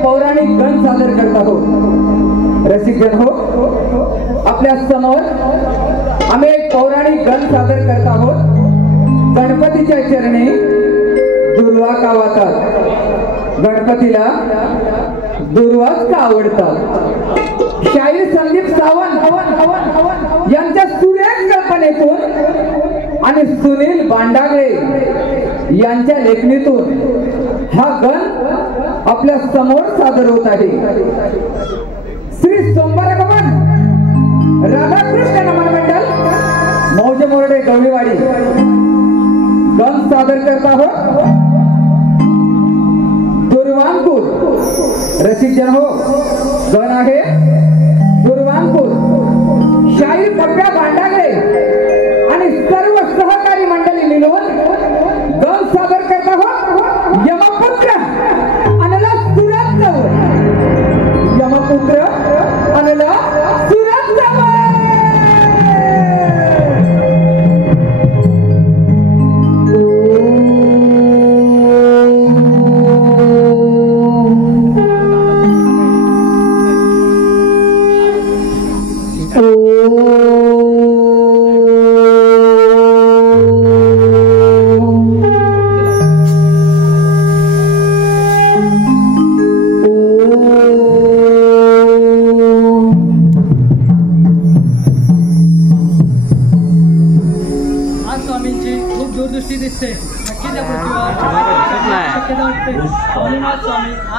एक पौराणिक गण सादर करत आहोत। रसिकजन हो, आपल्या समोर आम्ही एक पौराणिक गण सादर करत आहोत। गणपतीच्या चरणी दुर्वा का वाहतात, गणपतीला दुर्वाच का आवडतात। शाहीर संदीप सावंत यांच्या सुरेख कल्पनेतून आणि सुनील बांडागळे यांच्या लेखणीतून हा गण आपल्या समोर सादर होत आहे। श्री सोमवारगमन राधाकृष्ण नमन मंडल मौजे मोरडे गवळीवाडी गण सादर करत आहोत। दुर्वांकुर रसिकजन हो, गण आहे दुर्वांकुर। शाहीर पप्प्या भांडागळे आणि सर्व सहकारी मंडळी मिळून गण सादर करत आहोत। यमपुत्र अनला सुरत, यमपुत्र अनला सुरत।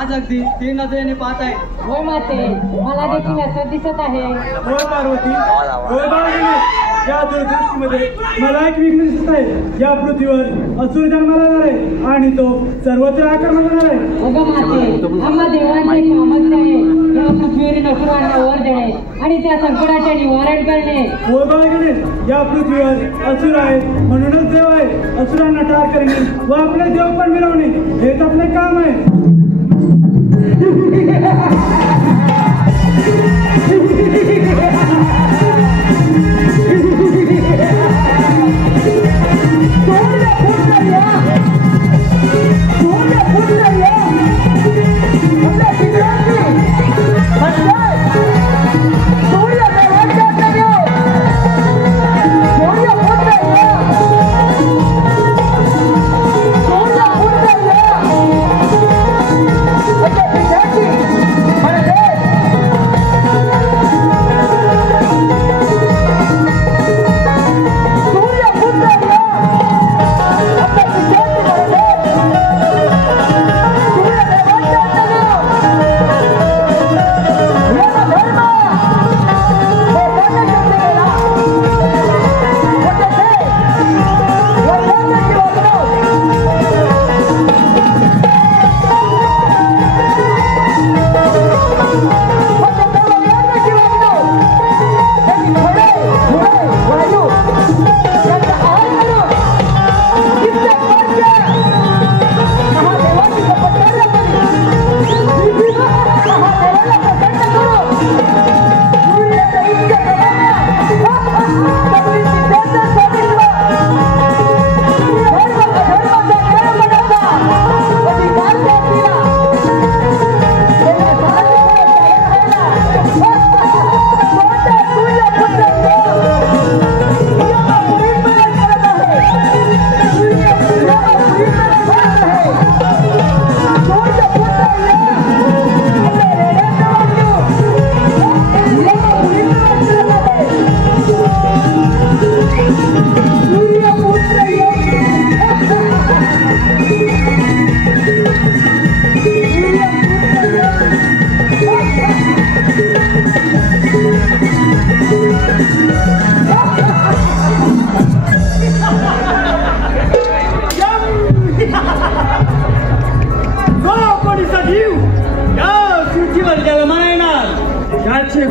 आज अगदी तीन नजरेने पाहत आहे। होय माते, मला देखील असं दिसत आहे। होय पार्वती, होय बाळगणे, या दूरदृष्टीमध्ये मला एक विघ्न दिसत आहे। या पृथ्वीवर असुर जन्माला येणार आहे आणि तो सर्वत्र आक्रमण करणार आहे। अगं माते, आम्हा देवांचे कामच आहे या पृथ्वीवरील असुरांना वर देणे आणि त्या संकटाचे निवारण करणे। होय बाळगणे, या पृथ्वीवर असुर आहेत म्हणूनच देव आहे। असुरांना ठार करणे व आपले देव पण मिळवणे हेच आपले काम आहे।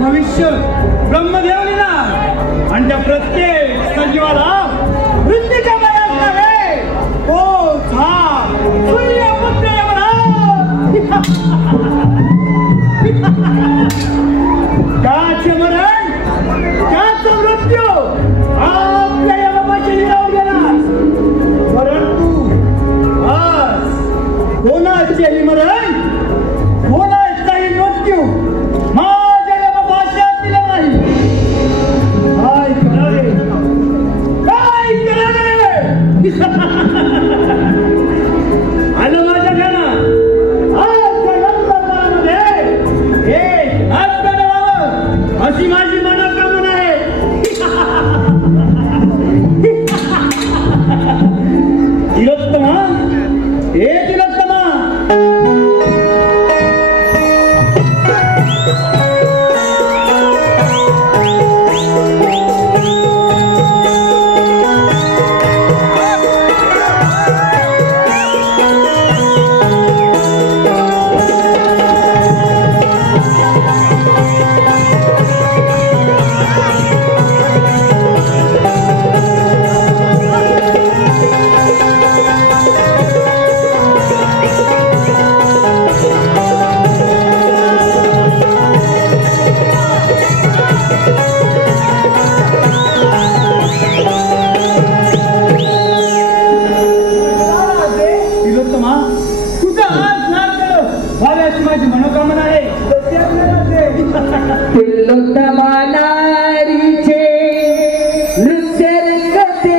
भविष्य ब्रह्मदेव लिहिणार आणि त्या प्रत्येक सजीवाला मृत्यूच्या बळात नव्हे तो सूर्यपुत्र त्याचे मरण त्याचा मृत्यू आपल्या यमाच्या लिलावर गेला परंतु आज कोणाचेही मरण कोणा अशी माझी मनोकामना आहे. तिलोत्तमा नारीचे नृत्य रंगते,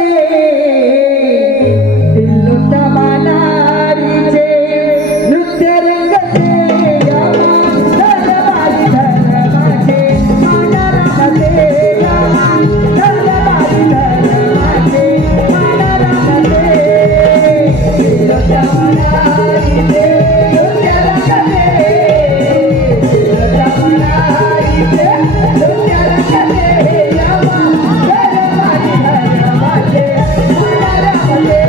तिलोत्तमा नारीचे नृत्य रंगते, धर्मारी धर्माचे मानारामते, धर्मारी धर्माचे मानारामते, तिलोत्तमा नारीचे नृत्य रंगते, तिलोत्तमा नारीचे नृत्य रंगते, धर्मारी धर्माचे मानारामते,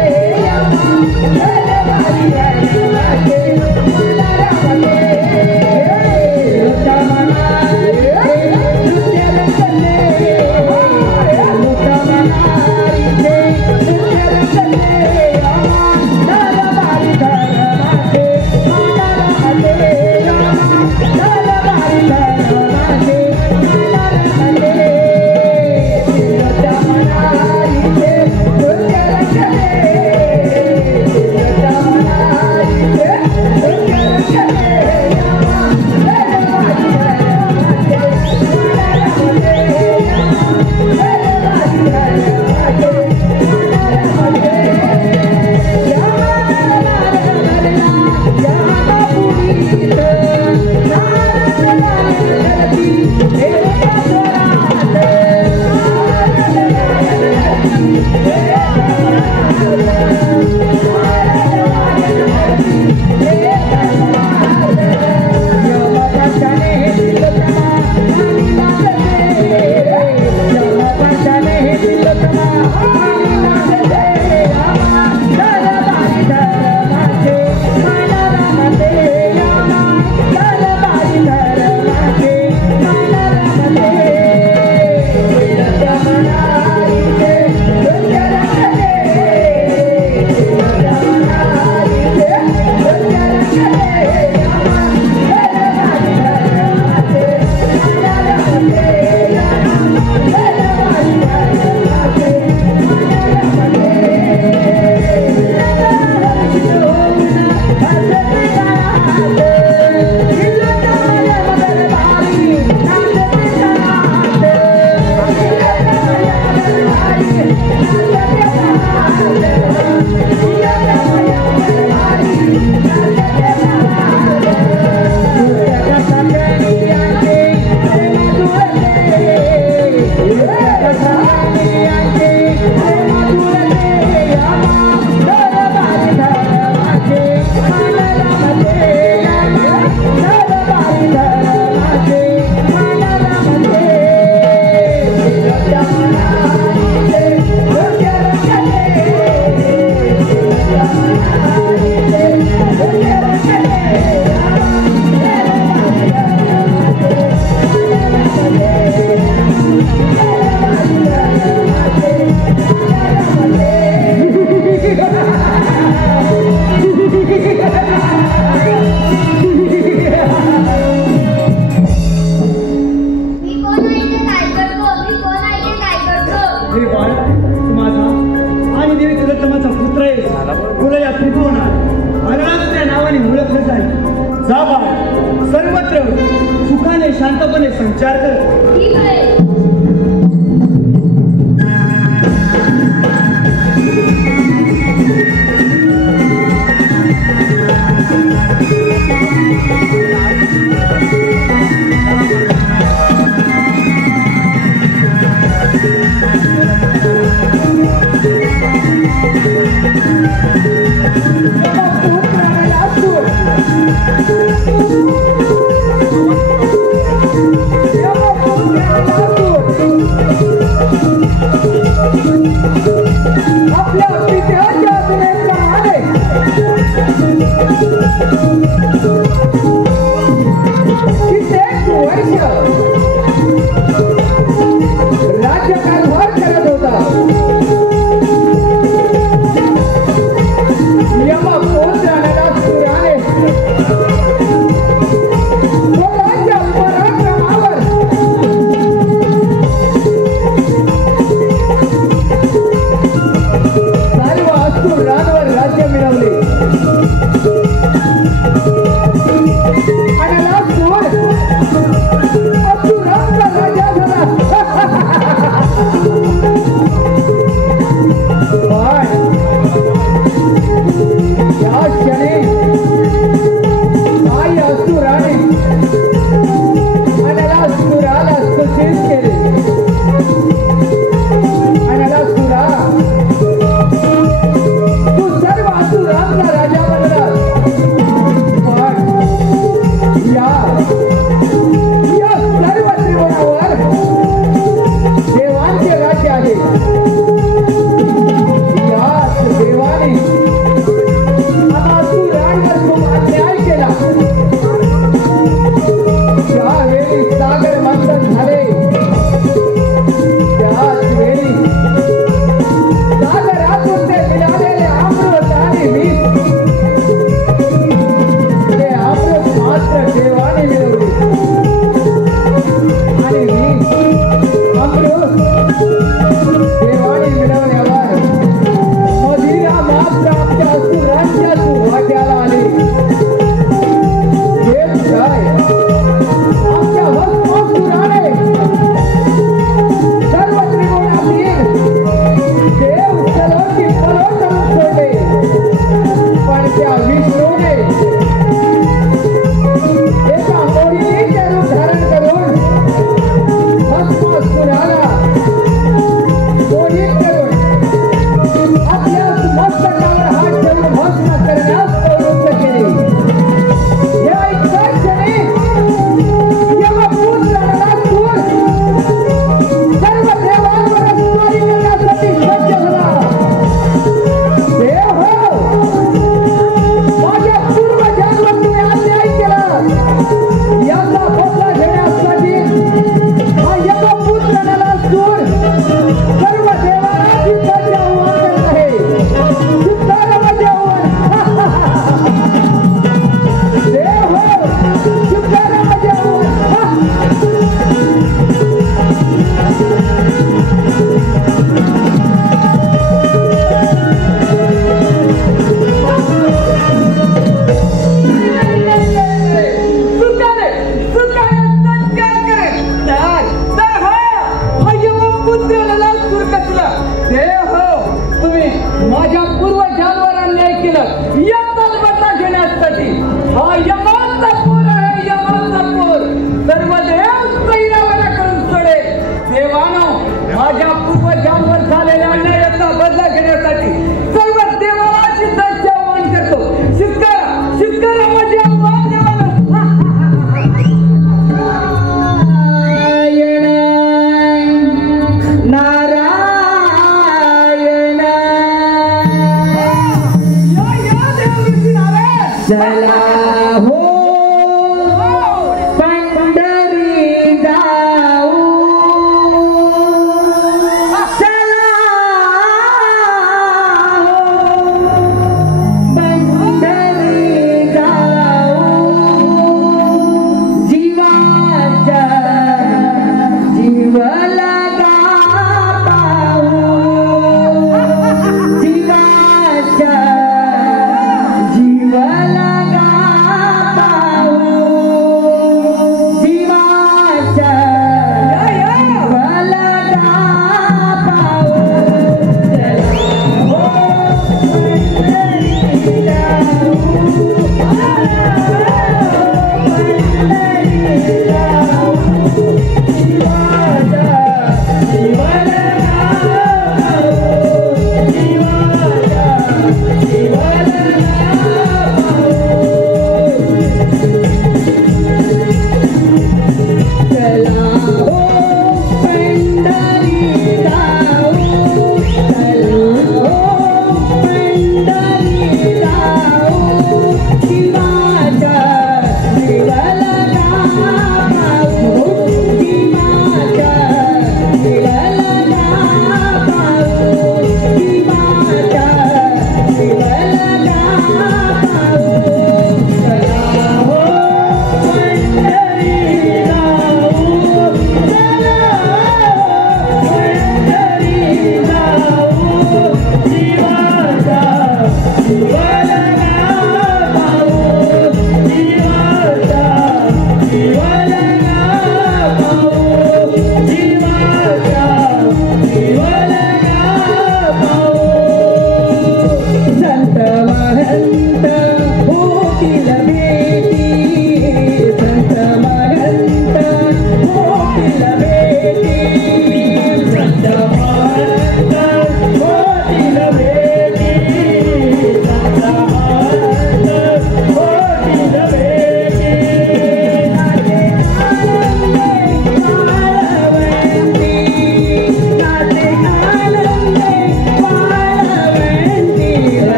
धर्मारी धर्माचे मानारामते, तिलोत्तमा नारीचे नृत्य रंगते, तिलोत्तमा नारीचे नृत्य रंगते, धर्मारी धर्माचे मानारामते, धर्मारी धर्माचे मानारामते, तिलोत्तमा नारीचे नृत्य रंगते, तिलोत्तमा नारीचे नृत्य रंगते, धर्मारी धर्माचे मानारामते, धर्मारी धर्माचे मानारामते, हे बाळ तू माझा आणि देवी तिलोत्तमाचा पुत्र आहे. तुला या त्रिभुवनात अनराच्या नावाने ओळखलं जाईल. जा बाळ, सर्वत्र सुखाने शांतपणे संचार कर. ठीक आहे. Yeah.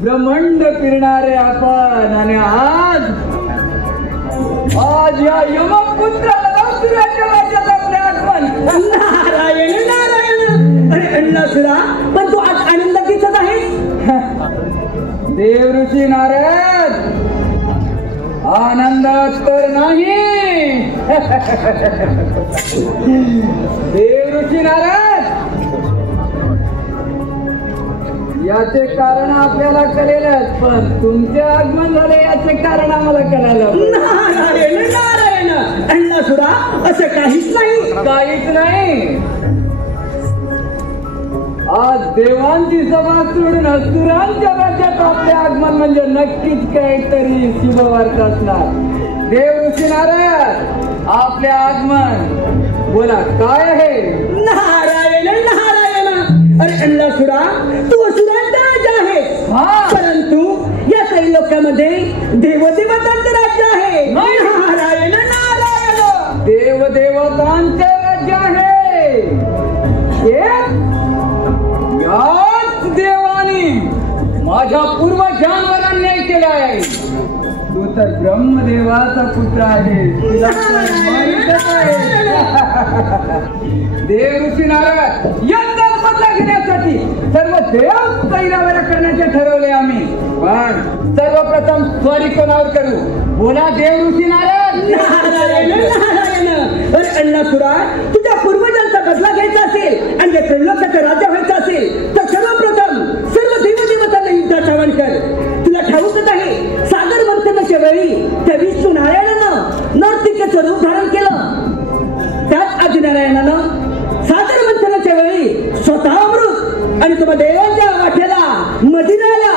ब्रह्मांड फिरणारे आपण आणि आज या यमपुत्राला नवसुराच्या राज्यात आपले आगमन. नारायण नारायण. अरे अण्णासुरा, पण तू आज आनंद दिसत आहेस. देव ऋषी नारद, आनंद तर नाही. देव ऋषी नारद, याचे कारण आपल्याला कळेलच, पण तुमचे आगमन झाले याचे कारण आम्हाला कळालं. नारायण नारायण. अण्णासुरा, असं काहीच नाही. काहीच नाही. आज देवांची सभा सोडून असुरांच्या राज्यात आपले आगमन म्हणजे नक्कीच काहीतरी शुभवार्त असणार. देव ऋषी नारद, आपले आगमन बोला काय आहे. नारायण नारायण. अरे अण्णासुरा, तू असुरांचा राजा आहेस. परंतु या त्रैलोक्यामध्ये देवदेवतांचं राज्य आहे. नारायण नारायण. देवदेवतांचे राज्य आहे. याच देवानी माझ्या पूर्वजांवर अन्याय केला आहे. तू तर ब्रह्मदेवाचा पुत्र आहे, तुला माहीतच आहे. देव ऋषी नारद, यंदा बदला घेण्यासाठी सर्व देव तैरावर करण्याचे ठरवले आम्ही. पण सर्वप्रथम स्वारी कोणावर करू. बोला देव ऋषी नारद. नारायण नारायण. अरे अण्णासुरा, तुझ्या पूर्वजांचा बदला घ्यायचा असेल आणि या त्रैलोक्याचं राज्य व्हायचं असेल तर सर्वप्रथम सर्व देवदेवतांना युद्धात आवाहन कर. तुला ठाऊकच आहे, सागर मंथनाच्या वेळी त्या विष्णू नारायणानं नर्तिकेचं रूप धारण केलं. त्याच आदिनारायणानं सागर मंथनाच्या वेळी स्वतः अमृत आणि तुम्हा देवांच्या वाट्याला मदिराला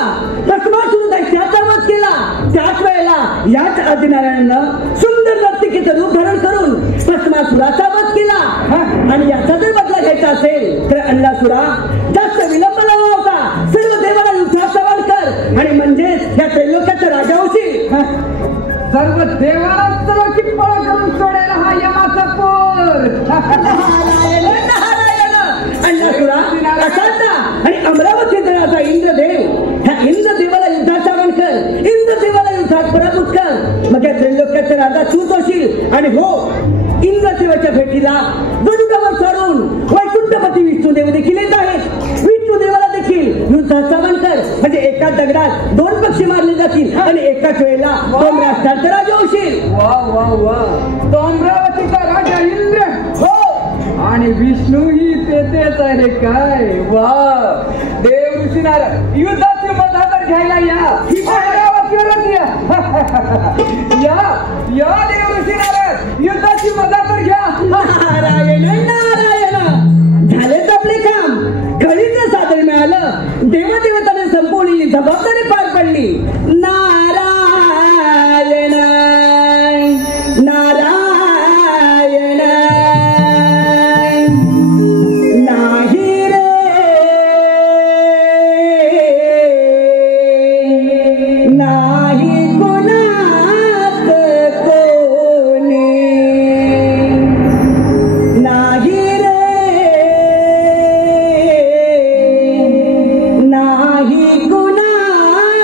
भस्मासुर दैत्याचा वध केला. त्याच वेळेला याच आदिनारायणानं सुंदर नर्तिकेचं रूप धारण करून भस्मासुराचा वध केला. आणि याचा जर बदला घ्यायचा असेल तर अण्णासुरा, जास्त विलंब न होता सर्व देवाला युद्धात आवाहन कर आणि म्हणजेच या त्रैलोक्याचा राजा होशील. सर्व देवाला सर्व किप्पळ करून सोडायला हा यमाचा पोर. नारायण नारायण. अण्णासुरा, असांचा आणि अमरावती दळाचा इंद्रदेव, ह्या इंद्रदेवाला युद्धात आवाहन कर. इंद्रदेवाला युद्धात पराभूत कर. मग या त्रैलोक्याचा राजा तूच होशील. आणि हो, इंद्रदेवाच्या भेटीला गरुडावर चढून वैकुंठपती विष्णुदेव देखील येत आहेत. विष्णुदेवाला देखील युद्धात आवाहन कर. म्हणजे एकाच दगडात दोन पक्षी मारले जातील आणि एकाच वेळेला दोन राष्ट्रांचा राजा होशील. वा वा वा. तो अमरावतीचा राजा इंद्र, हो, आणि विष्णू ही तेच आहे काय. वा. देव ऋषी नारद, युद्धाची मजा तर घ्यायला या. अमरावतीवरच या. या देव ऋषी नारद, युद्धाची मजा तर घ्या. नारायण नारायण. झालेच आपले काम. कळीचं साधन मिळालं. देवदेवताने संपवलेली जबाबदारी पार पडली. नारायण नारायण. नाही रे नाही कोणात कोणी. नाही रे नाही कुणात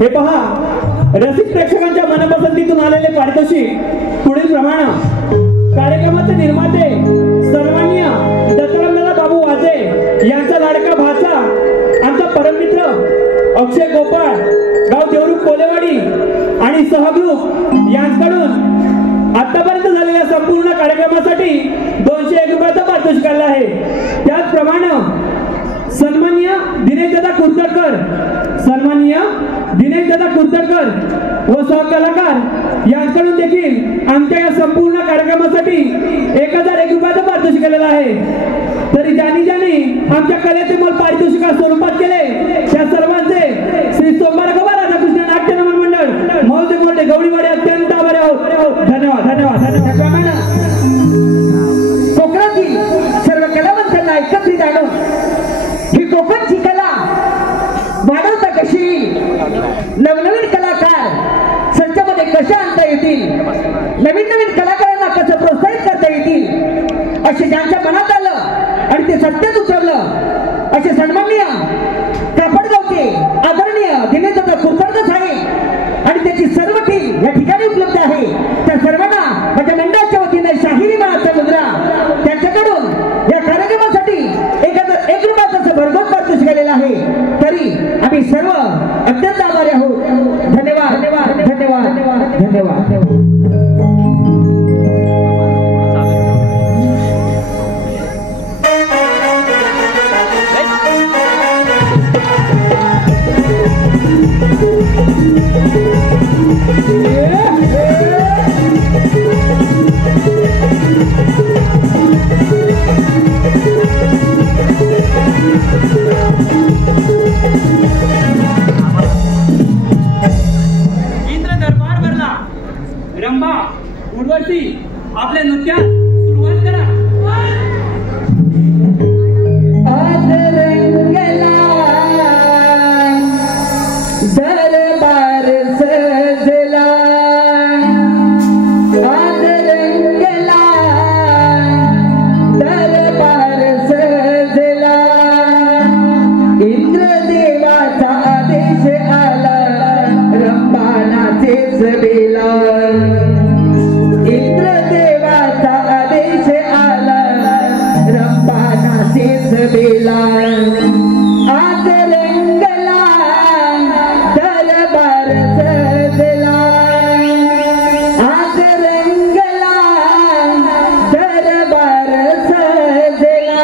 हे पहा, रसिक प्रेक्षकांच्या मनपसंतीतून आलेले पारितोषिक पुढील प्रमाणे. कार्यक्रमाचे निर्माते सन्माननीय दत्तरामदादा बाबू वाजे यांचा लाडका भाचा आमचा परममित्र अक्षय गोपाळ गाव देवरुख कोलेवाडी आणि सहग्रुप यांच्याकडून आतापर्यंत झालेल्या संपूर्ण कार्यक्रमासाठी 201 रुपयाचा पारितोषिक आला आहे. त्याचप्रमाणे सन्माननीय दिनेशदादा कुर्तडकर व सहकलाकार यांच्याकडून देखील आमच्या या संपूर्ण कार्यक्रमासाठी 1001 रुपयाचा पारितोषिक आलेला आहे. तरी ज्यांनी आमच्या कलेचे मोल पारितोषिका स्वरूपात केले त्या सर्वांचे श्री सोमवार गवा राधाकृष्ण नाट्य नमन मंडळ मोठे गवळीवाडी अत्यंत आभारी आहोत. धन्यवाद. कोकणातील सर्व कलावंतांना एकत्रित आणून ही कोकणची कला वाढवता कशी, नवनवीन कलाकार संचामध्ये कशा आणता येतील, नवीन कलाकारांना कसं प्रोत्साहित करता येतील असे ज्यांच्या मनात आलं आणि ते सत्यात उतरलं असे सन्माननीय कापडगावचे आदरणीय दिनेशदादा कुलकर्णी साहेब आणि त्याची सर्व टीम या ठिकाणी उपलब्ध आहे. त्या सर्वांना माझ्या मंडळाच्या वतीने शाहिरी मानाचा मुद्रा त्यांच्याकडून या कार्यक्रमासाठी 1001 रुपयाचा भरघोस पारितोषिक आलेला आहे. तरी आम्ही सर्व अत्यंत आभारी आहोत. धन्यवाद. इंद्र दरबार भरला. रंभा उर्वशी आपल्या नृत्यात सुरुवात करा. दरबार सजला, आदरंगला दरबार सजला, इंद्रदेवाचा आदेश आला, रंभानाचे सभेला, इंद्रदेवाचा आदेश आला, रंभानाचे सभेला, आदरंगला दरबार सजला, आदरंगला दरबार सजला.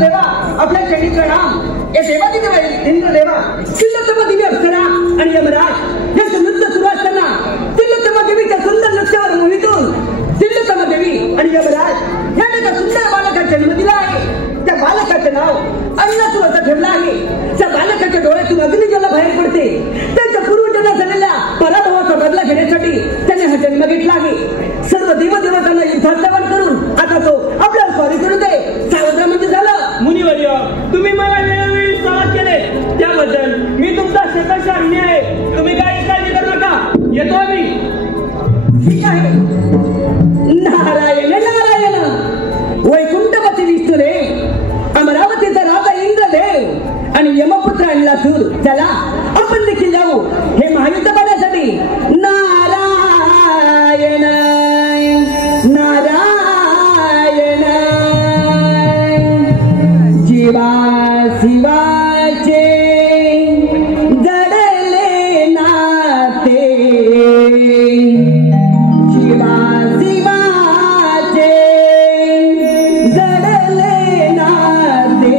देवा आपल्या चरणीचं नाम या देवादी देवा इंद्रदेवा तिलोत्तमा देवी अप्सरा आणि यमराज यांचं नृत्य सुरू असताना तिलोत्तमा देवीच्या सुंदर नृत्यावर मोहितून तिलोत्तमा देवी आणि यमराज यांनी एका सुंदर बालकाचा जन्म दिला आहे. त्या बालकाचं नाव अन्नसू असं ठेवलं आहे. त्या बालकाच्या डोळ्यातून अग्निज्वाला बाहेर पडते. त्यांच्या पूर्वजन्मात झालेल्या पराभवाचा बदला घेण्यासाठी त्याने हा जन्म घेतला आहे. सर्व देवदेवतांना युद्धात सवार करून आता तो आपल्याला स्वारी करू दे. सावत्र म्हणजे झालं. मुनिवर्य, तुम्ही मला वेळोवेळी सवाल केले त्याबद्दल मी तुमचा शतशः ऋणी आहे. तुम्ही काही काळजी करू नका, येतो आम्ही. ठीक आहे. नारायण नारायण वैकुंठपती विष्णुरे, अमरावतीचा राजा इंद्रदेव आणि यमपुत्र आणला सूर. चला आपण देखील जाऊ हे महायुद्ध करण्यासाठी. नारायण नारायण जीवा शिवाचे जडले नाते, जीवा शिवाचे जडले नाते,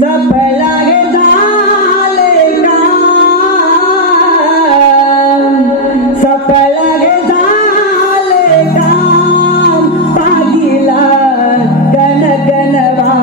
सफल हे झाले काम, सफल हे झाले काम, पाहिला गण गणवा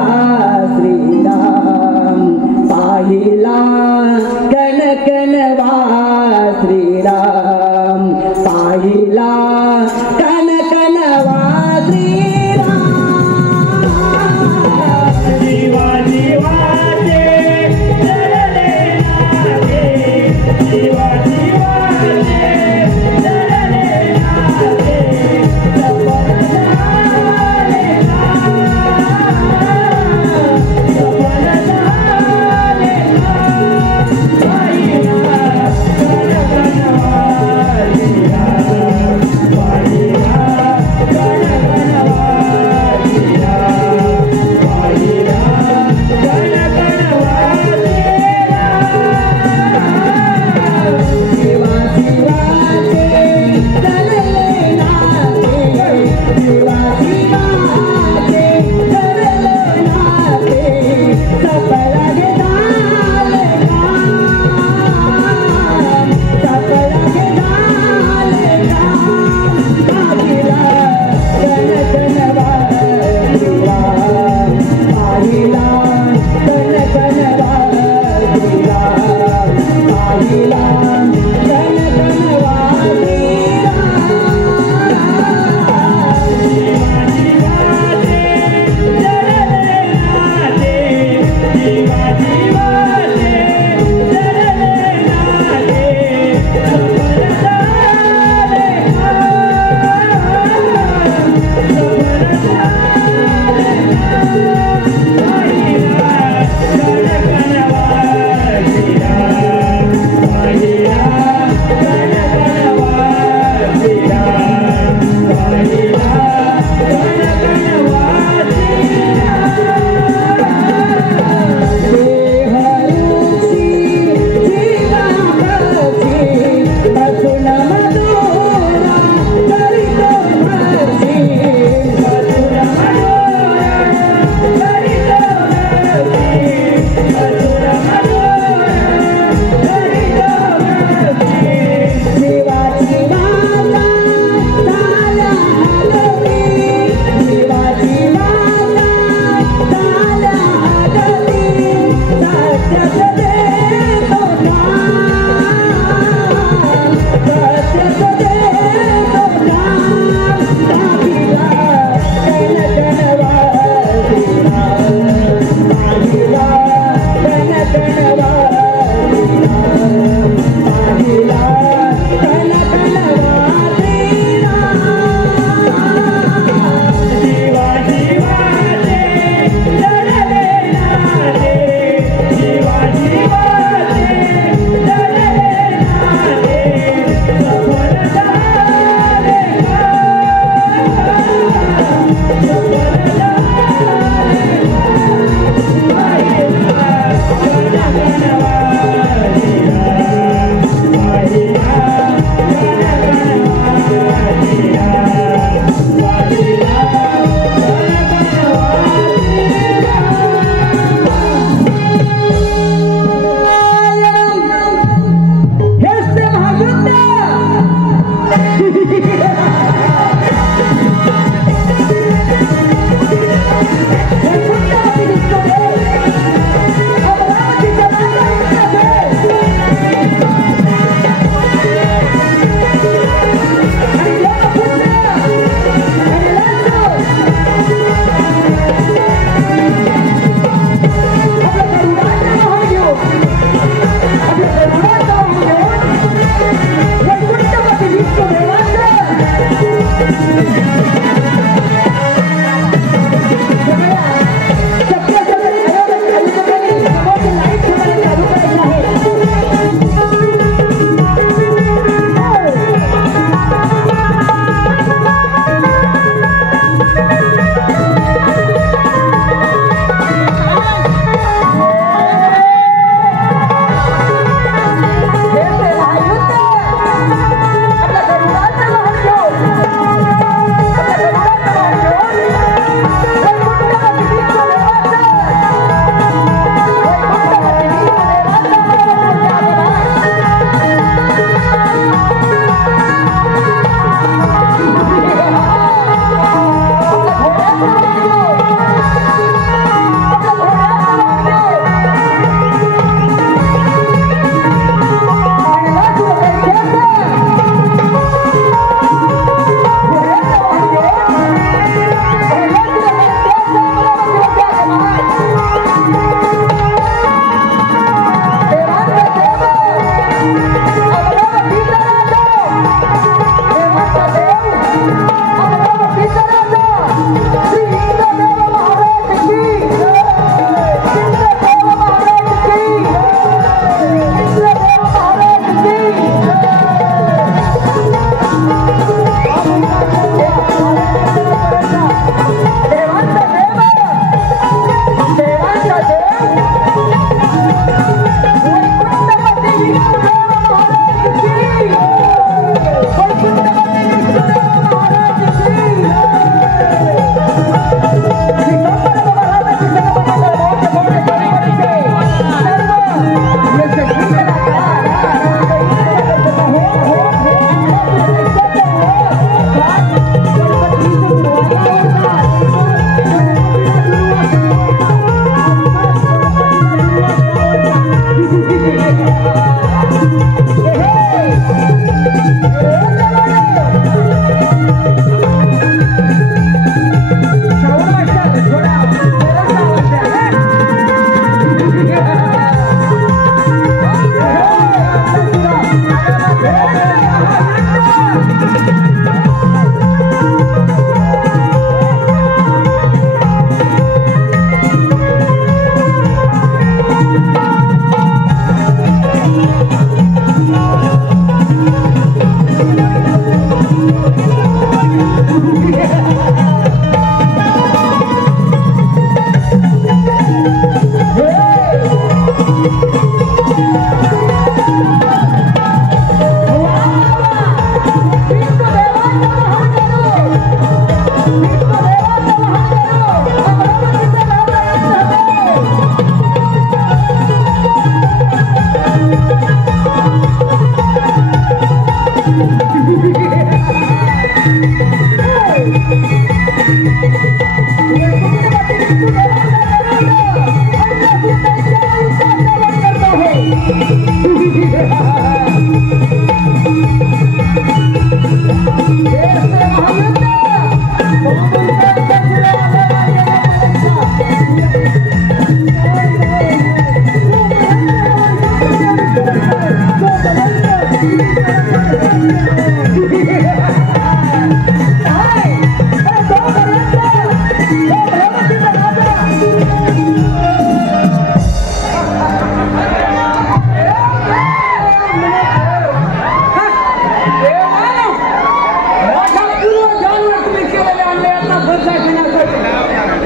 बदला घेण्यासाठी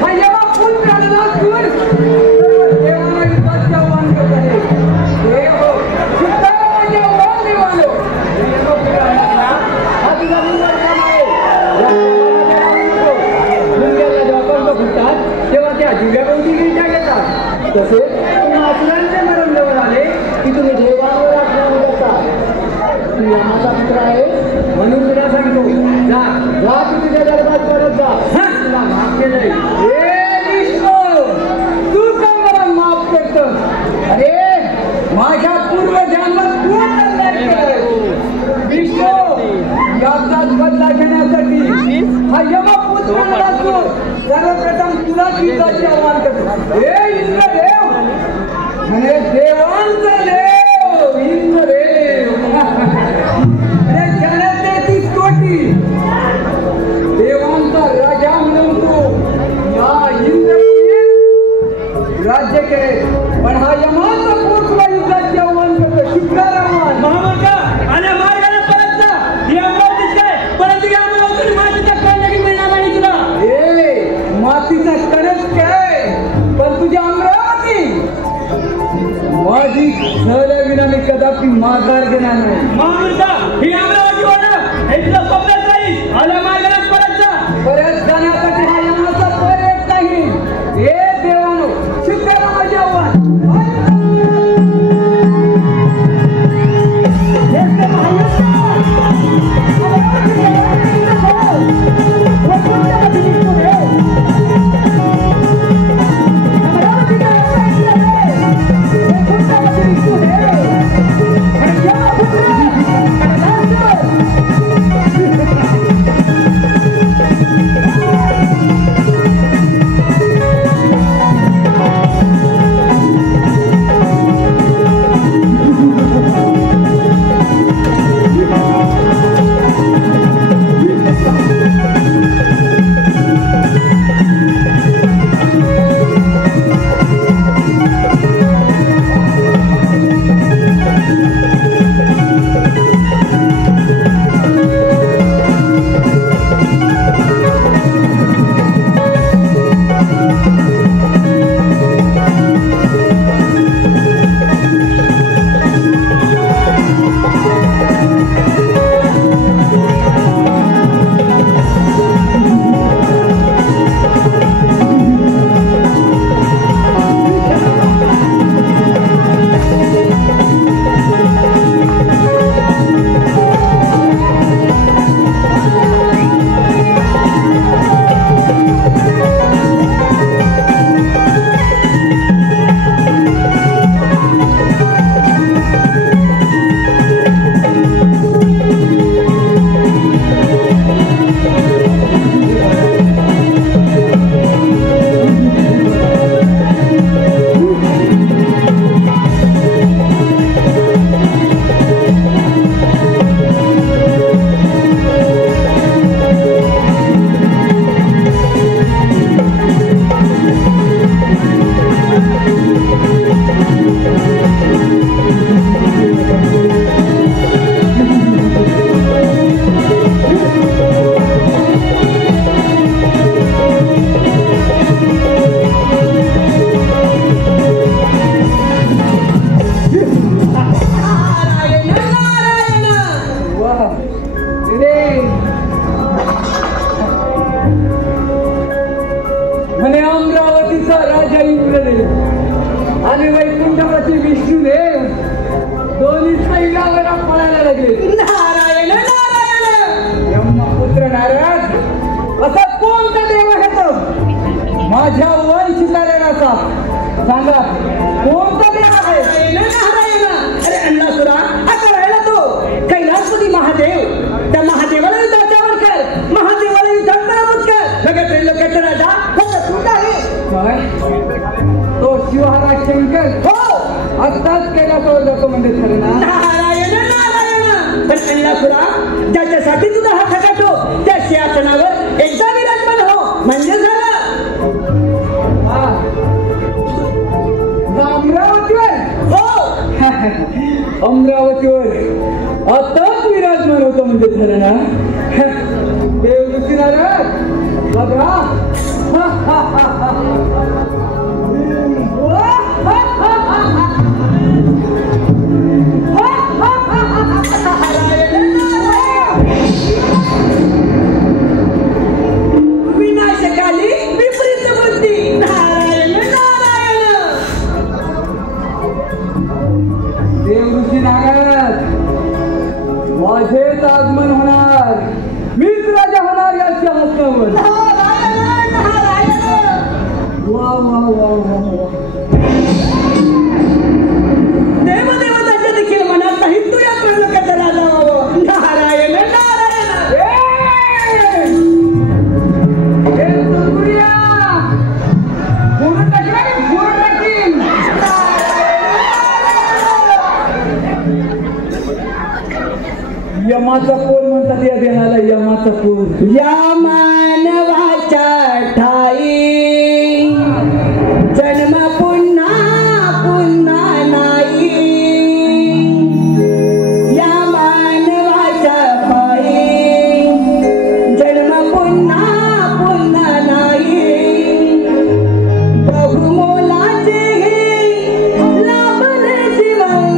हा यमा पुत्राला दूर सर्व देवांना युद्धाचे आव्हान करत आहे. देव सुद्धा माझे आव्हान देवानो हा तुझा निवड काम आहे. मुंग्याला जेव्हा पंख फुटतात तेव्हा त्या दिव्याभोवती गिरट्या घेतात. तसेच तुम्हा असुरांचे मरण जवळ आले की तुम्ही देवांवर आक्रमण करता. तू यमाचा पुत्र आहे म्हणून तुला सांगतो जा जा तू तुझ्या दरबारात परत जा. तुला माफ केलंय. तू का मला माफ करतो? अरे माझ्या पूर्वजन्मात तू अन्याय केलाय. विष्णू याचाच बदला घेण्यासाठी हा यमपुत्राला तू सर्वप्रथम तुला युद्धाचे आव्हान करतो. हे इंद्रदेव म्हणे देवांचा देव इंद्रदेव. अरे जगात 33 कोटी देवांचा राजा म्हणून तू या इंद्रपुरीत राज्य केले. पण हा यमाचा पुत्र युद्धाचे आव्हान करतो. शुक्रार आव्हान महामंडळ आणि मार्गाने परत जा. ही अमरावतीच काय परत घ्या अमरावती मातीच्या कणकी मिळणार नाही तुला. मातीचा कणच काय पण तुझ्या अमरावती माझी सहल्या मी कदापि माघार घेणार नाही. महामंडळ ही अमरावती होणं हे तुला स्वप्नच नाही. आल्या मार्गाने परत जा. परत जाण्यासाठी हा यमाचा पर्याय नाही. हे देवानो शुक्राला माझे आव्हान. म्हणे अमरावतीचा राजा इंद्रदेव आणि वैकुंठवासी विष्णुदेव दोन्ही सैलावर पळायला लागले. नारायण नारायण ब्रह्मपुत्र नारद असा कोणता देव आहे तो माझ्या वंशधारणाचा सांगा कोणता देव आहे? नारायण. अरे अन्नासुरा आता राहिला तो कैलासपती महादेव. त्या महादेवाला युद्धाचा आव्हान कर. महादेवाला युद्धात पराभूत कर. लगेच त्रैलोक्याचा राजा तो शिवहारा शंकर हो आत्ताच कैलासावर जातो म्हणजे ठरला. नारायण नारायण. पण अन्नासुरा ज्याच्यासाठी तुझा हा खटाटो त्या सिंहासनावर एकदा विराजमान हो म्हणजे झालं. अमरावतीवर हो अमरावतीवर आताच विराजमान होतो म्हणजे झालं ना. देव ऋषी नारद बघा विनाशकाली विपरीत बुद्धी. नारायण नारायण. देवऋषी नारायण माझेच आगमन होणार. मीच राजा होणार या सिंहासनावर. वा वा वा वा. देवदेवताच्या देखील मनात नाही तू या प्रलोकाचा राजा व्हावं. नारायण नारायण. यमाचा कोण म्हणतात या देहाला. यमाचा कोण. या मानवाच्या ठाई जन्म पुन्हा पुन्हा नाही. या मानवाच्या पायी जन्म पुन्हा पुन्हा नाही. बहुमोलाचे हे लाभले जीवन.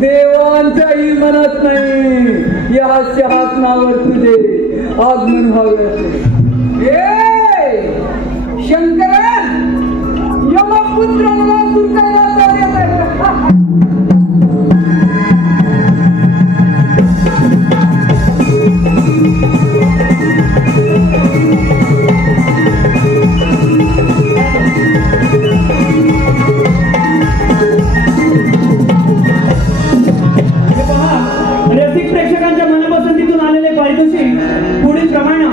देवांच्याही मनात नाही या सिंहासनावर तुझे आगमन व्हावे असे. शंकर यमपुत्रांना सुरकायला जाण्यात आहे. रसिक प्रेक्षकांच्या मनपसंतीतून आलेले पारितोषिक पुढील प्रमाणे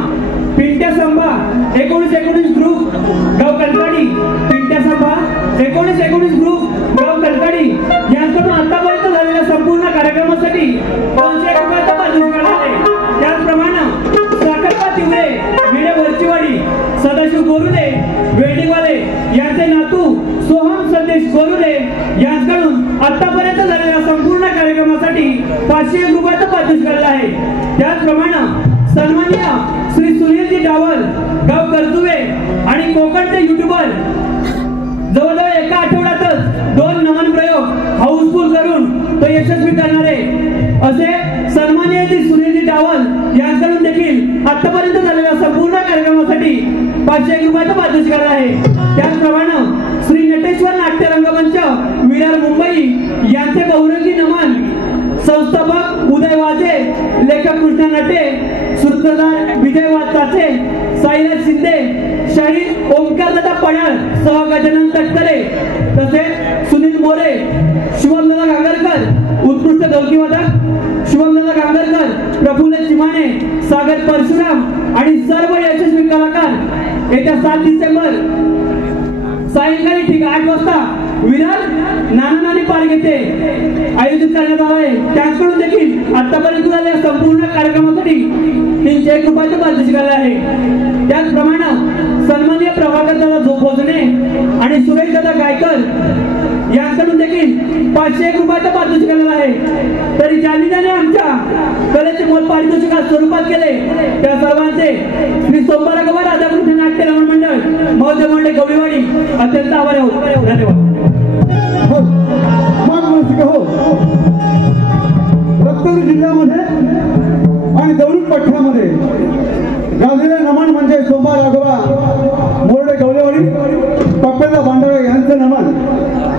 पिंट्या संभा 1919 ग्रुप गाव कलकाडी. पिंट्या संभा 1919 ग्रुप गाव कलकाडी यांकडून आतापर्यंत झालेल्या संपूर्ण कार्यक्रमासाठी 200 रुपयाचा पारितोषिक आतापर्यंत झालेल्या संपूर्ण कार्यक्रमासाठी 501 रुपयाचं पारितोषिक आलेलं आहे. त्याचप्रमाणे सन्माननीय श्री सुनीलजी डावल, गाव करजुवे आणि कोकणचे युट्यूबर जवळजवळ एका आठवड्यातच 2 नमन प्रयोग हाऊसफुल करून तो यशस्वी करणारे असे सन्माननीय श्री सुनीलजी डावल यांच्याकडून देखील आतापर्यंत झालेल्या संपूर्ण कार्यक्रमासाठी 501 रुपयाचं पारितोषिक आलं आहे. त्याचप्रमाणे श्री नटेश्वर नाट्य रंगमंच विरार मुंबई यांचे बहुरंगी नमन संस्थापक उदय वाजे, लेखक कृष्णा नटे, सूत्रधार विजय वाचाचे, साईराज शिंदे, शाहीर ओंकारदादा पडाळ सह गजानन तटकरे, तसेच सुनील मोरे, शुभमदादा गांगरकर उत्कृष्ट ढोलकीवादक, शुभमदादा गांगरकर, प्रफुल्ल चिमाणे, सागर परशुराम आणि सर्व यशस्वी कलाकार येत्या 7 डिसेंबर सायंकाळी ठीक 8 वाजता विरार नानानानी पार्क येथे आयोजित करण्यात आला आहे. त्याचकडून देखील आतापर्यंत झालेल्या संपूर्ण कार्यक्रमासाठी 301 रुपयाचं पारितोषिक आलं आहे. त्याचप्रमाणे सन्माननीय प्रभाकर दादा भोजने आणि सुरेश दादा गायकर यांच्याकडून देखील 501 रुपयाचं पारितोषिक आलेलं आहे. तरी ज्यांनी ज्याने आमच्या कलेचे मोल पारितोषिका स्वरूपात केले त्या सर्वांचे श्री सोमवारगवा राधाकृष्ण नाट्य रमण मंडळ महोदय मंडळ गवळीवाडी अत्यंत आभारी आहोत. धन्यवाद. हो, रत्नागिरी जिल्ह्यामध्ये आणि देवरुख पठ्ठ्यामध्ये गाजलेले नमन म्हणजे सोमवार राघवा मोरडे गवळेवाडी पप्पेला भांडाळे यांचे नमन.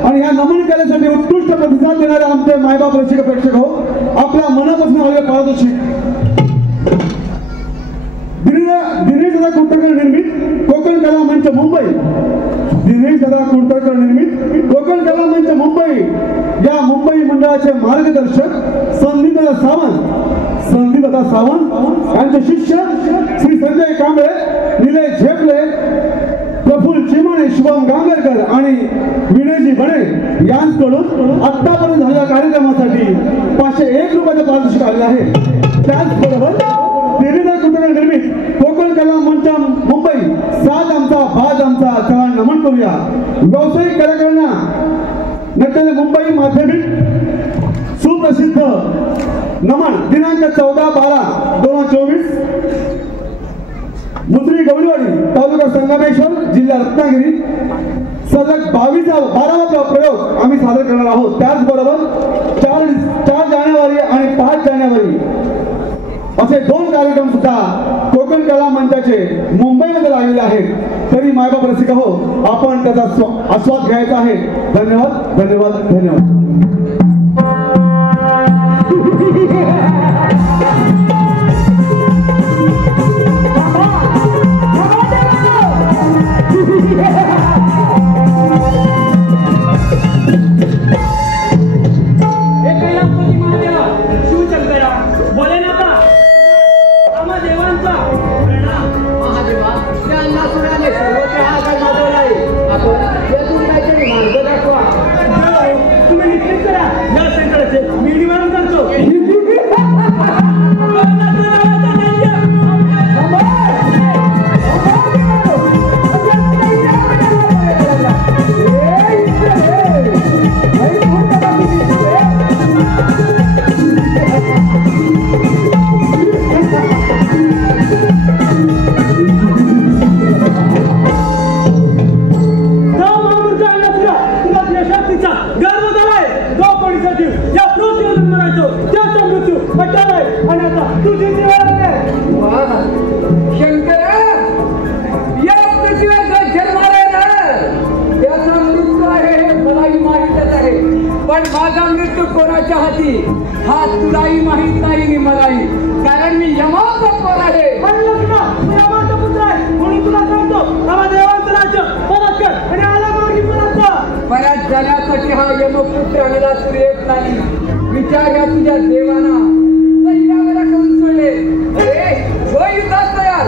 आणि या नमन केल्यासाठी उत्कृष्ट प्रतिसाद देणारे आमचे मायबाप रसिक प्रेक्षक हो, आपल्या मनापासून आलेले पारितोषिक दिनेश दादा कुलकर्णी निर्मित कोकण कला मंच मुंबई, दिनेश दादा कुलकर्णी निर्मित कोकण कला मंच मुंबई या मुंबई मंडळाचे मार्गदर्शक संदीपदादा सावंत यांचे शिष्य श्री संजय कांबळे, निलेश झेपले, प्रफुल्ल चिमाणे, शुभम गांगरकर आणि विनयजी बणे यांच्याकडून आतापर्यंत झालेल्या कार्यक्रमासाठी 501 रुपयाचं पारितोषिक आलेलं आहे. त्याचबरोबर देवीदा कुलकर्णी निर्मित कोकण कला मंच मुंबई साज आमचा बाज आमचा चला नमन करूया. व्यावसायिक कलाकारांना नटलेले मुंबई माध्यमिक सुप्रसिद्ध नमन दिनांक 14/12/2024 मुद्री गवळीवाडी तालुका संगमेश्वर जिल्हा रत्नागिरी सलग 12वा प्रयोग आम्ही सादर करणार आहोत. त्याचबरोबर 4 जानेवारी आणि 5 जानेवारी असे 2 कार्यक्रम सुद्धा कोकण कला मंचाचे मुंबईमध्ये लागलेले आहेत. तरी मायबाप रसिक हो, आपण त्याचा आस्वाद घ्यायचा आहे. धन्यवाद धन्यवाद धन्यवाद. पण माझा मृत्यू कोणाच्या हाती हा तुलाही माहित नाही नि मलाही, कारण मी यमाचा पोर आहे. यमाचा पुत्र आहे म्हणून तुला सांगतो, बाबा देवांचं राज्य परत कर आणि आला मार्गी परत जाण्यासाठी हा यमपुत्र विलासूर येत नाही. विचार या तुझ्या देवाना सैन्याला करून सोडले. अरे होय युद्धात तयार.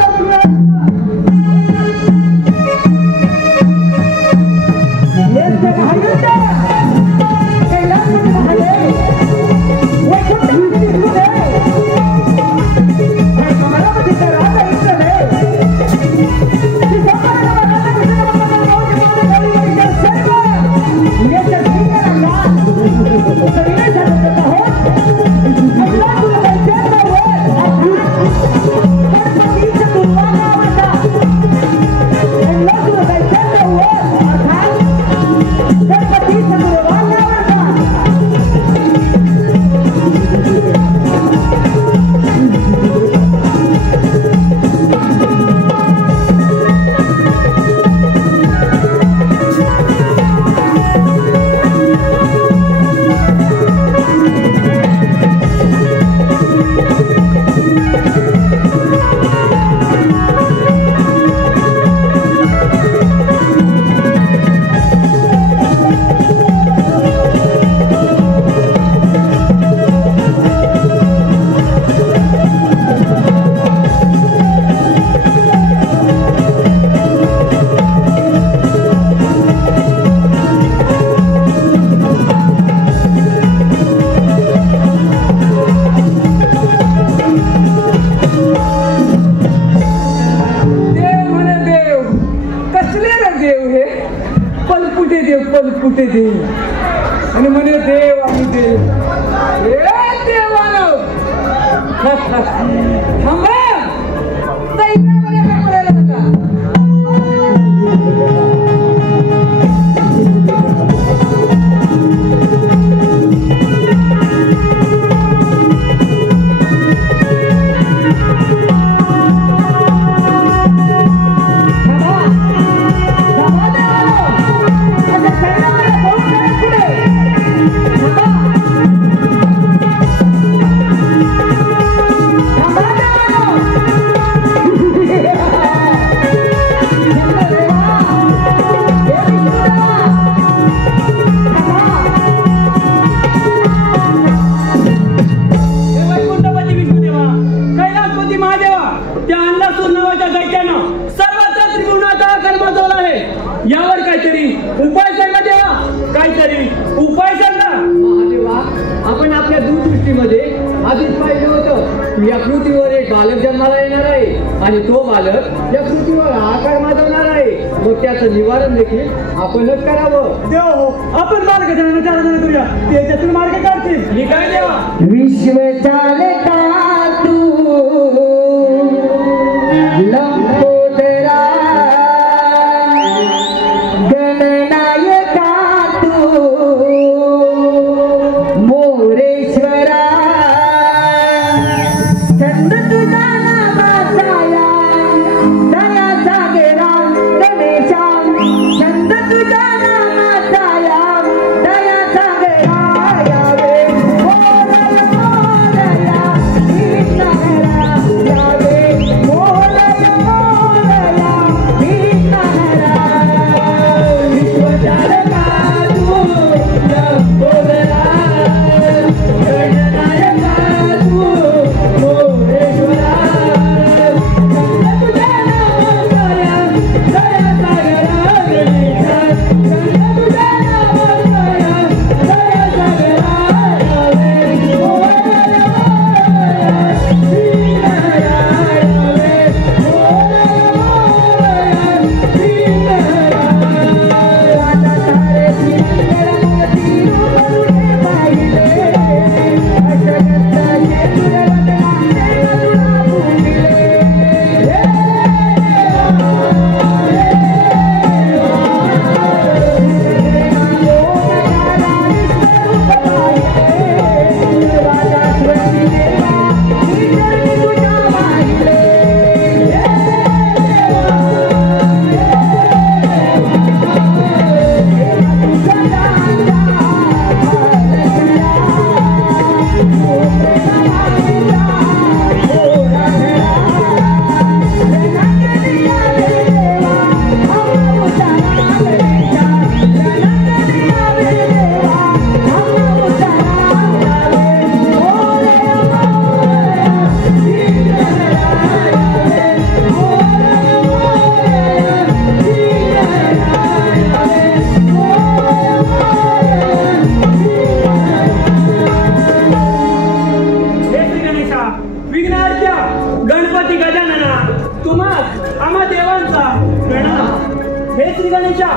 Yes, पण कुठे देईल आणि म्हणे देव आणि देव देवानं थांबा यावर काहीतरी उपाय सांगा देवा, काहीतरी उपाय सांगा. महादेवा, आपण आपल्या दूरदृष्टीमध्ये आधीच पाहिलं होतं या पृथ्वीवर एक बालक जन्माला येणार आहे आणि तो बालक या पृथ्वीवर आकार माजवणार आहे. मग त्याचं निवारण देखील आपणच करावं. देव हो, आपण मार्गदर्शनाची आराधना करूया, ते त्यातून मार्ग काढतील. मी काय देवा? विश्व चालता तू लंबोदरा गणनायका तू मोरेश्वरा चंद तुझा नामाचाया दया सागरा गणेशा चंद तुझा नामाचाया दया सागरा यावे मोरया मोरया कृष्णहरा यावे मोरया मोरया कृष्णहरा विश्वचालका तू लंबोदरा गणनायका तू मोरेश्वरा चंद तुझा नामाचाया दया सागरा गणेशा चंद तुझा नामाचाया दया सागरा यावे मोरया मोरया कृष्णहरा यावे मोरया मोरया कृष्णहरा राजा सारे श्रीमंगल मूर्ती रूप तुझे पाहिले अष्टगंधा शेंदूर रत्नांचे करुणा भूमिले राजा स्वती देवा ईश्वरी तुझ्या माहिले हे श्री गणेशा, विघ्नहर्त्या गणपती गजानना, तुम्हास आम्हा देवांचा प्रणाम. हे श्री गणेशा,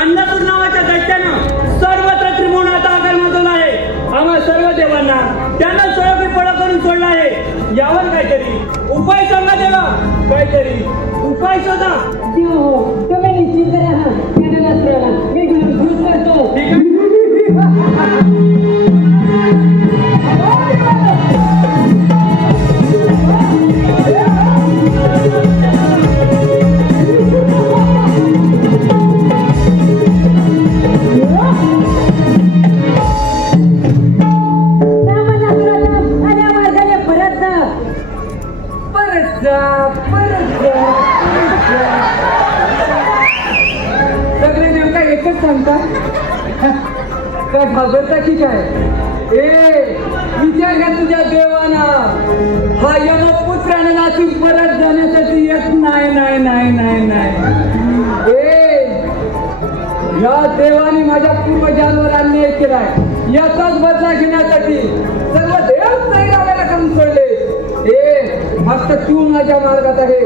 अन्नपूर नावाच्या दैत्यानं सर्वत्र त्रिभुवनात आकार माजवला आहे. आम्हा सर्व देवांना त्यानं स्वयंपी पडा करून सोडला आहे. यावर काहीतरी उपाय सांगा देवा, काहीतरी उपाय शोधा. देव हो, तुम्ही निश्चिंत राहा. गणनाथराला मी गुरुकृत करतो. ठीक आहे. आल्या मार्गाने परत जा. परत जा, परत जा, परत जा. सगळे नेमका एकच सांगतात. काय घाबरता की काय? विचार घ्या तुझ्या देवाना. हा यमपुत्राने नाचून परत जाण्यासाठी येत नाही नाही नाही नाही नाही. या देवाने माझ्या पूर्वजांवर अन्याय केलाय. याचाच बदला घेण्यासाठी सर्व देव तैराव्याला करून सोडले. फक्त तू माझ्या मार्गात आहे.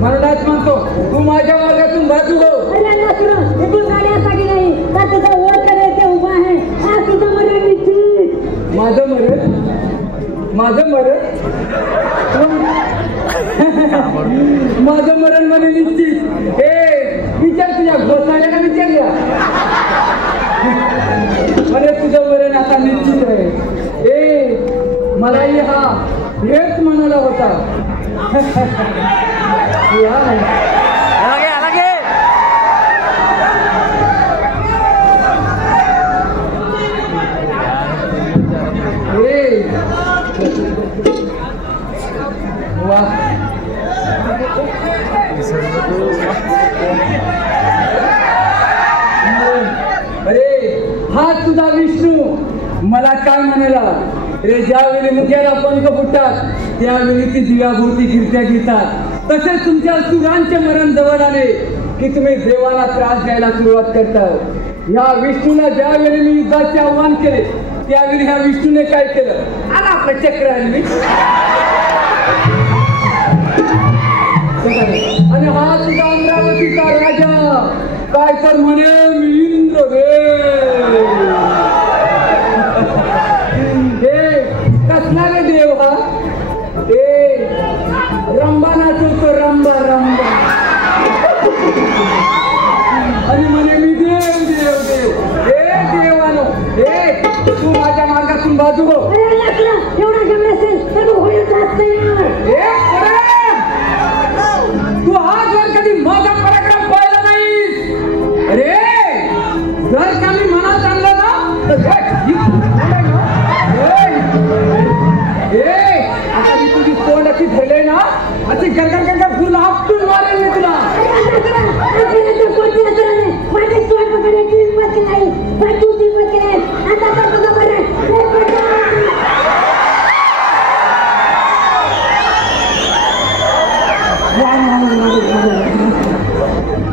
मरणाच म्हणतो तू माझ्या मार्गातून बाजू हो. अरे अन्नासुर, इथून जाण्यासाठी नाही तर तुझा वध करायचा उभा आहे. हा तुझं मरण निश्चित. माझं मरण माझं मरण म्हणे निश्चित. विचार तुझ्या घोसाळ्याला विचारल्या अरे तुझं मरण आता निश्चित आहे. मलाही हा हेच म्हणाला होता. अरे हा तुझा विष्णू मला काय म्हणाला रे, ज्यावेळी मुख्याला पंख फुटतात त्यावेळी ती दिव्याभोवती कीर्त्या घेतात. तसेच तुमच्या सुरांचे मरण जवळ आले की तुम्ही देवाला त्रास द्यायला सुरुवात करता. ह्या विष्णूला ज्यावेळी मी युद्धाचे आव्हान केले त्यावेळी ह्या विष्णूने काय केलं, आला आपलं चक्र आणली आणि हा तुझा अमरावतीचा राजा काय तर म्हणे मी इंद्रदेव. हे कसला रे देव हा, रंबा नाचवतो रंबा रंबा आणि म्हणे मी देव देव देव. हे देवानो तू माझ्या मार्गातून बाजू हो. एवढा जमला असेल तर होईल जात नाही. तू आज वर कधी माझा पराक्रम पाहिला नाहीस. अरे जर का मी मनात आणलं ना तर आता मी तुझी तोंड अशी धरले ना अशी गरगर गरगर फुल आपटून मारेल मी तुला. माझे तोंड पकडायची हिंमत नाही, पण तू हिंमत केली आता तर तुझं बरं.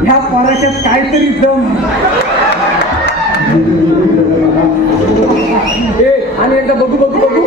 ह्या पराच्यात काहीतरी दम. आणि एकदा बघू बघू बघू.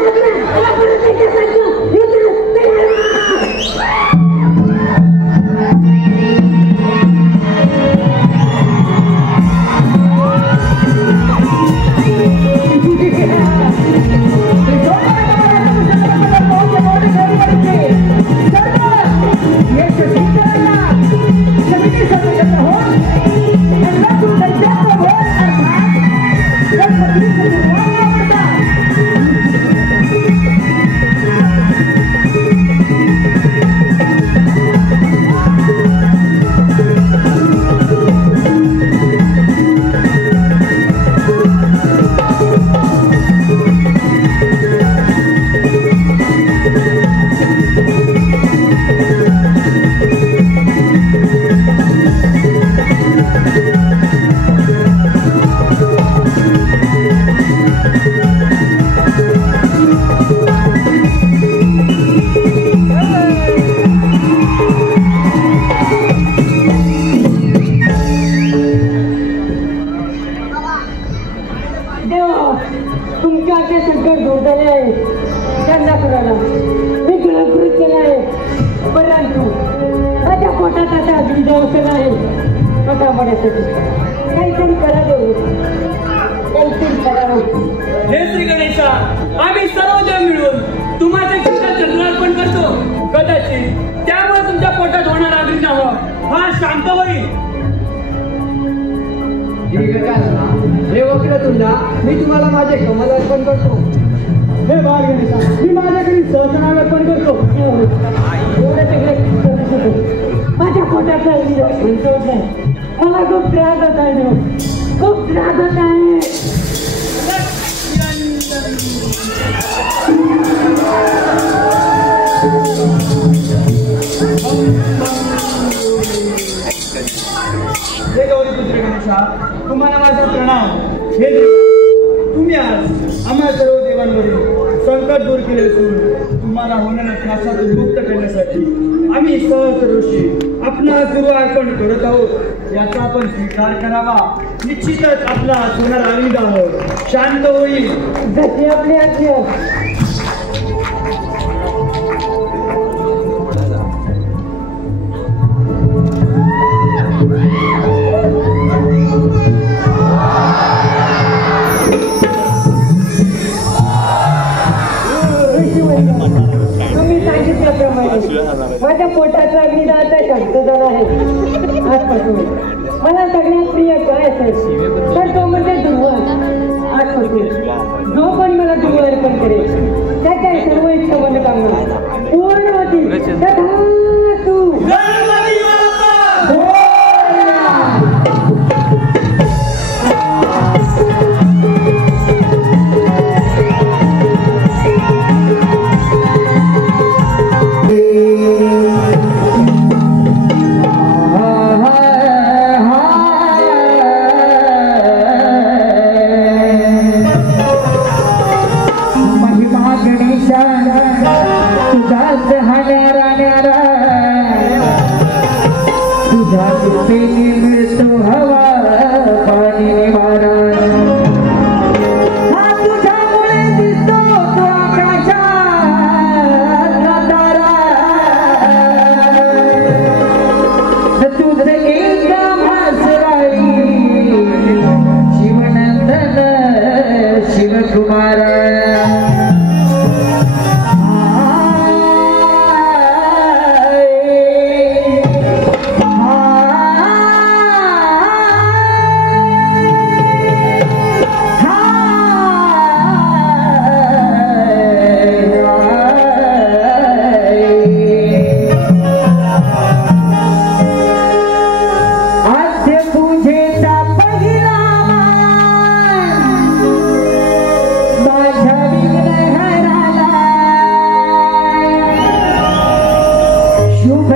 हे श्री गणेशा, आम्ही सर्वजण मिळून तुम्हाला चंद्रार्पण करतो. कदाचित त्यामुळे तुमच्या पोटात होणार अग्निदाह हा शांत होईल. हे वक्रतुंडा, मी तुम्हाला माझे कमल अर्पण करतो. हे बाळ गणेशा, मी माझ्याकडे सहस्रार अर्पण करतो. माझ्या पोटाचा मला खूप त्रास होत आहे, खूप त्रास होत आहे. हे गौरीपुत्र गणेशा, तुम्हाला माझा प्रणाम. हे देव, तुम्ही आज आम्हा सर्व देवांवरील संकट दूर केले असून तुम्हाला होणाऱ्या त्रासातून मुक्त करण्यासाठी आम्ही सहस्र ऋषी आपला गुरु अर्पण करत आहोत. याचा आपण स्वीकार करावा. निश्चितच आपला होणारा अग्निदाह शांत होईल. जशी आपली आज्ञा. माझ्या पोटाचा अग्निदाचा शब्ददान आहे. आजपासून मला सगळ्यात प्रिय काय असेल तर तो म्हणजे ध्रुव. आजपासून जो कोणी मला ध्रुव अर्पण करेल त्याच्या सर्व इच्छा मनोकामना पूर्ण होतील. तू शुभ